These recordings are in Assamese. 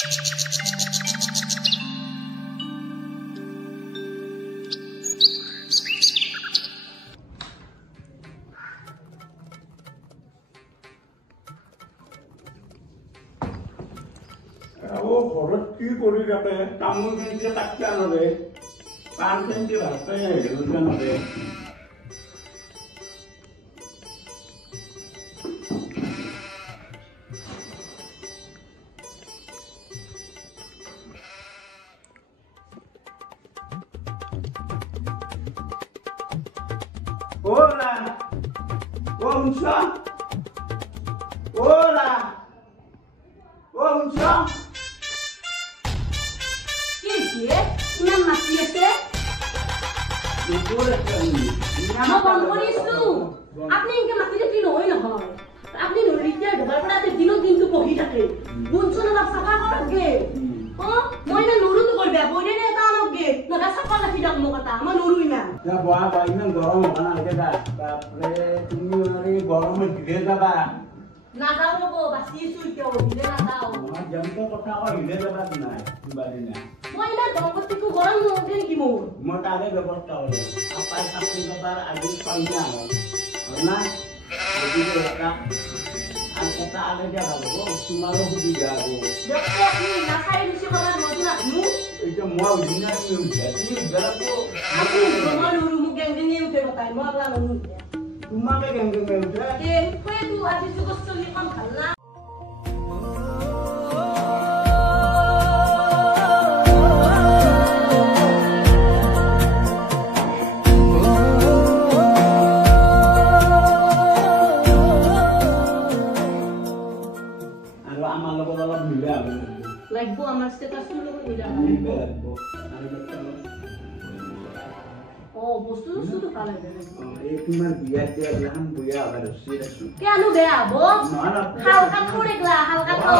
ঘৰত কি কৰি থাকে তামোল কেনেকে কাটি আনৰে পাণ কেনেকে ভালকে হেৰি নৰে Hola. Onça. Hola. Onça. কি কি ইমান মাতি আছে দুপুৰে কেনি মই বন্ধ কৰিছো আপুনি ইনকে মাতিলে কি নহয় নহয় আপুনি ৰিটায়াৰ হোৱাৰ পৰা দিনত দিনটো পঢ়ি থাকে বুনচোন অলপ চাফা কৰগে মই না নৰু তো কৰিবা বইনে এটা আনকে নটা চাফা ৰাখি দাক মোক এটা মই নৰু ইমান যা বয়া বা ইমান গৰম হ'ব না লাগে দা বাপৰে তুমি মানে গৰমত দিলে যাবা না যাও ৰব বাছিছো কিয় দিলে না যাও মই জমটো কথা কই দিলে যাবা নাই বাদি না মই না দম্পতিকো গৰম নগে কি মোৰ মই তাৰে ব্যৱস্থা কৰিম আপাই চাকৰি বাবাৰ আজি পাইনা না যদি এটা আনটা আলে দিয়া ভাল হ'ব তোমাৰো সুবিধা হ'ব দেখো আপনি না খাই নিছে বলা মজু রাখমু এইটা মই দিনা তুমি বেলাকো আপনি মই নৰু মোক গেং দিনে উঠে কথাই মই আগলা নৰু তোমাকে গেংগে উঠে এ কই তু আজি সুগস্ত নি কাম ভালনা লাগবো আমার স্ট্যাটাস গুলো মিলা লাগবো ও বস্তু শুধু কালে দেবে এই তোমার বিয়া দিয়া লাম বয়া আবার হইছে কেন দেয়াবো হালকা থড়েগলা হালকা তো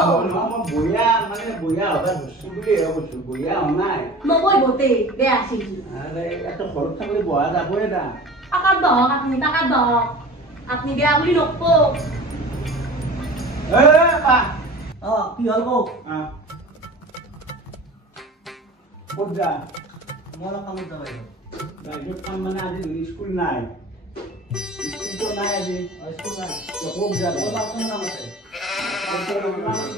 বয়া মানে বয়া আবার হইছে বলি অবশ্য বয়া নাই নবই বতে দেয়া আসি আরে এত খরচ থাকলে বয়া যাবই না টাকা দাও আপনি দেয়া বলি নকো এ পা কি হল গো কোজা মোলা কামত যাবাই বাইরে কাম মানে আজি স্কুল নাই স্কুল তো নাই আজি স্কুল নাই তো হোক যা মোলা কোন কাম আছে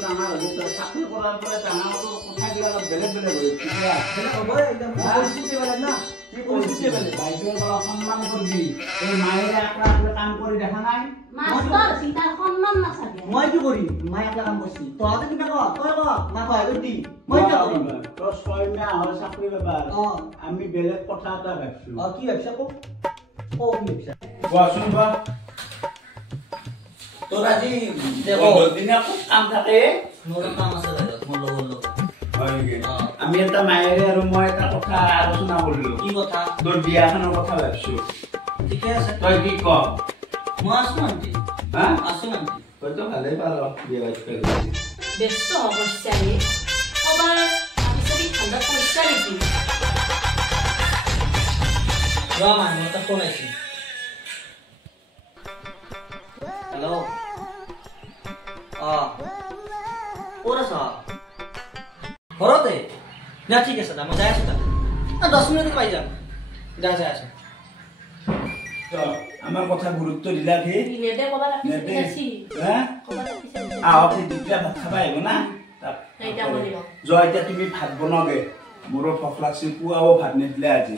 জানা তো চাকরি করার পরে জানা তো কথা দিলা বেলেগ বেলেগ হইছে সেটা হবে একদম পরিস্থিতি বেলেগ না কি পরিস্থিতি বেলেগ বাইরে বলা সম্মান করবি এই মায়ের একলা কাম করে দেখা নাই মাস্টার সীতার সম্মান না থাকে মই কি করি মাই একলা কাম করছি তো আতে কিনা কো তই কো মা কয় দি মই কি করি তো ছয় মাহ হয় চাকরি ব্যাপার আমি বেলেগ কথা এটা ভাবছো কি ব্যবসা কো ও কি ব্যবসা কোৱাচোন বা তোৰ আজি দেখো দিনে খুব কাম থাকে মোৰ কাম আছে বাইৰে মোৰ লগৰ আমি এটা মায়েৰে আৰু মই এটা কথা আলোচনা কৰিলো কি কথা তোৰ বিয়াখনৰ কথা ভাবছো ঠিকে আছে তই কি ক মই আছো আন্টি হা আছো আন্টি তইতো ভালেই পাৰ বিয়া বাচ্চা ব্যস্ত অবস্থায় আবার আমি সবই ঠান্ডা পয়সা নাকি রামা মোটা ফোন আইছি হ্যালো ওরা সা ঘরতে না ঠিক আছে না মই যাই আছো না 10 মিনিট পাই যাম যাই আছো আমাৰ কথা গুৰুত্ব দিলা কি নেদে কবা রাখছি হা কবা রাখছি আহতে দুটা ভাত খাবা আহিব না এইটা বলিব জয় এতিয়া তুমি ভাত বনাওগে মোৰো ভোক লাগছে পুৱাও ভাত নিদিলে আজি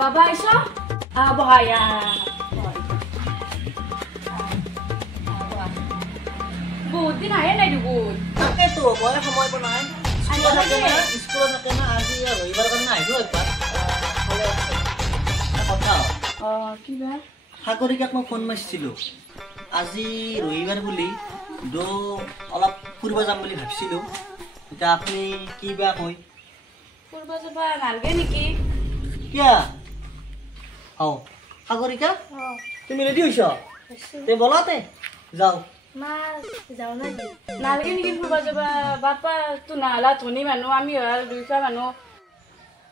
বাবা আইসা বহায়া বহুত দিন আহে নাই দুগুণ তাকেতো মই সময় বনাই স্কুলত থাকে না আজি ৰবিবাৰ কাৰণে আহিলো একবাৰ কথা কিবা সাগৰিকাক মই ফোন মাৰিছিলো আজি ৰবিবাৰ বুলি অলপ ফুৰিব যাম বুলি ভাবিছিলো এতিয়া আপুনি কি বেয়া কয় ফুৰিব যাবা নালগে নেকি কিয়া সাগৰিকা তুমি ৰেডি হৈছ তে বলাতে যাও মা যাও না নালাগে নেকি ফুৰিব যাবা বাপা তো নালা ধনী মানুহ আমি হল দুইটা মানুহ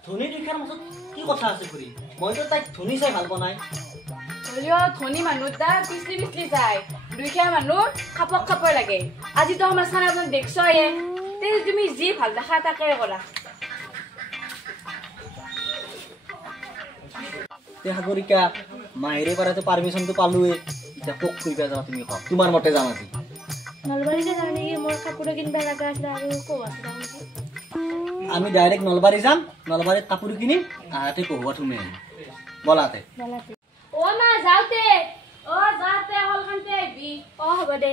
ধনী দুইখাৰ মাজত কি কথা আছে খুৰী মইতো তাইক ধনী চাই ভাল পোৱা নাই হ'লেও ধনী মানুহ তাৰ পিছলি পিছলি যায় দুইটা মানুহ খাপক খাপৰ লাগে আজিতো আমাৰ চানাজন দেখছয়ে তে তুমি যি ভাল দেখা তাকে কৰা তে সাগৰিকা মাইৰে পৰাটো পাৰমিশনটো পালোৱে এতিয়া কোক ফুৰিব যাবা তুমি কওক তোমাৰ মতে যাম আজি নলবাৰীতে যাওঁ নেকি মোৰ কাপোৰ কিনিব লগা আছে আৰু ক'বাত যাওঁ নেকি আমি ডাইৰেক্ট নলবাৰী যাম নলবাৰীত কাপোৰ কিনিম আহাতে কহুৱাত সোমাই আহিম বলাতে অ মা যাওতে হলখানতে আহিবি হ'ব দে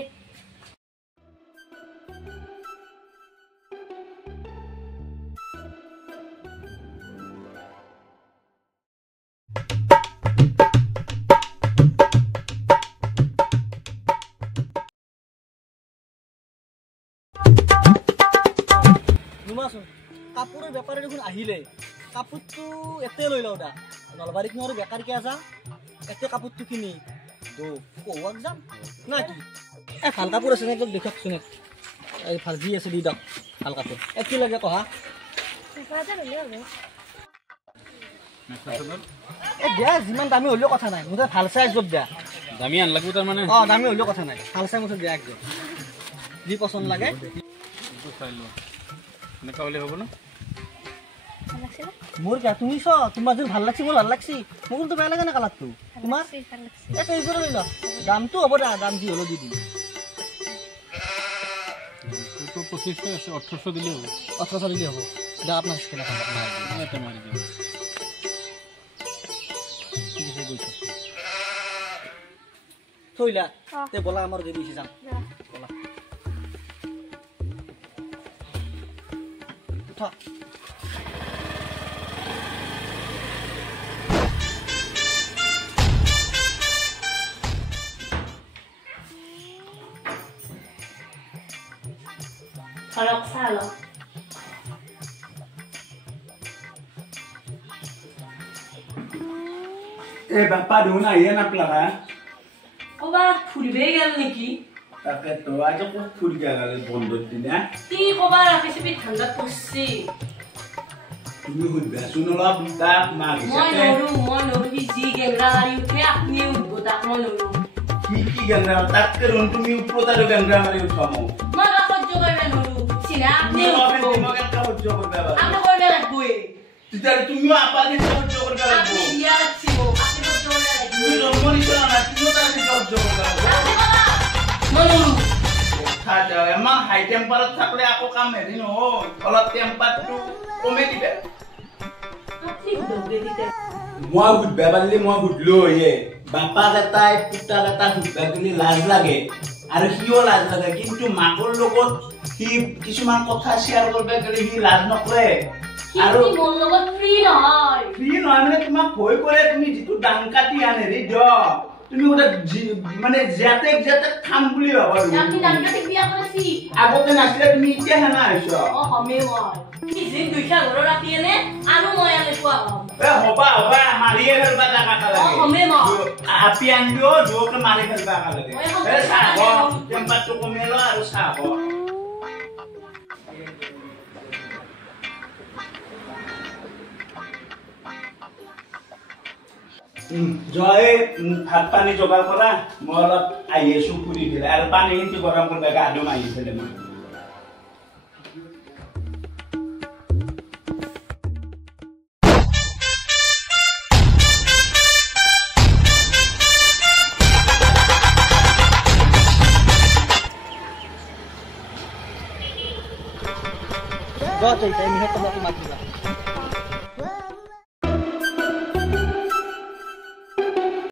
শুনাচোন কাপোৰৰ বেপাৰী দেখোন আহিলে কাপোৰটো এতে লৈ লওঁ দা নলবাৰীত নোৱাৰো বেকাৰীকে আছা এতে কাপোৰটো কিনি কহুৱাত যাম না কি ভাল কাপোৰ আছে নে দেখকচোন এই ভাল যি আছে দি দিয়ক ভাল কাপোৰ কি লাগে কহা দিয়া যিমান দামী হ'লেও কথা নাই মুঠতে ভাল চাই য'ত দিয়া দামী আনলাগো তাৰমানে দামী হ'লেও কথা নাই ভাল চাই মুঠতে দিয়া একদম যি পচন্দ লাগে এনেকুৱা হ'লে হ'ব ন মোৰ কিয় তুমি চ তোমাৰ যদি ভাল লাগছি মোৰ ভাল লাগছি মোৰ কিন্তু বেয়া লাগে না কালাৰটো তোমাৰ এইযোৰ লৈ ল দামটো হ'ব দা দাম যি হ'লেও দি দিম 2500 আছে 1800 দিলে হ'ব 1800 দিলে হ'ব দা আপোনাৰ স্কেনাৰ এটা মাৰি দিওঁ ঠিক আছে গৈছে থৈলা তে বলা আমাৰ দেৰি হৈছে যাম বলা উঠা Salok salok. বাপ্পা দেখোন আহিয়ে নাপলাকা ক'বাত ফুৰিবই গেল নেকি তাকেতো আজি ক'ত ফুৰি গেল বন্ধৰ দিনা কি ক'বাত ৰাখিছে ঠাণ্ডাত পৰছি তুমি সুধবাচোন অলপ তাক মাক মই নৰো সি যি গেংৰা মাৰি উঠে আপুনিও উঠিব তাক মই নৰো কি গেংৰা তাতকে ৰোন তুমি ওপৰত আৰু গেংৰা মাৰি উঠাম মই সহ্য কৰিব নৰো চিনা আপুনি মই এটা সহ্য কৰিব আপুনি কৰিব লাগবই তেতিয়া তুমিও আপাকে সহ্য কৰিব আপুনি লাগিব বিয়া ৰাখিব আপুনি সহ্য কৰিব লাগিব তুমি জন্ম নিছা না তুমিও তাকে সহ্য কৰিব লাগিব মই নৰো এমাহ হাই টেম্পাৰত থাকলে আকৌ কাম হেৰি নহয় অলপ টেম্পাৰটো কমে দিবে আপুনি সুধবে দিতে মই সুধবা পাৰিলে মই সুধলো হয়ে বাপাক এটাই পুতাক এটা সুধবা বুলি লাজ লাগে আৰু সিও লাজ লাগে কিন্তু মাকৰ লগত সি কিছুমান কথা শ্বেয়াৰ কৰিব গ'লে সি লাজ নকৰে আৰু মোৰ লগত ফ্ৰী নহয় মানে তোমাক ভয় কৰে তুমি যিটো দান কাটি আনে ৰে দিয় তুমি ওটা মানে যেতে খাম বুলি ভাবা আপনি দানকাতে বিয়া কৰিছি আগতে নাছিলে তুমি এতিয়া না আইছো হমে মই কি জিন দুইটা ঘৰৰ ৰাতি এনে আৰু মই আলে কোৱা হবা মাৰিয়ে ফেলবা টাকা লাগে হমে মই আপি আনিও জোকে মাৰি ফেলবা লাগে চাহ টেম্পাৰটো কমিলো আৰু চাহ জয় ভাত পানী যোগাৰ কৰা মই অলপ আহি আছো ফুৰি পেলাই আৰু পানী কিন্তু গৰম কৰিব গা ধুম আহি পেলাই মই Go, Toy. Tayo minute na ako matira.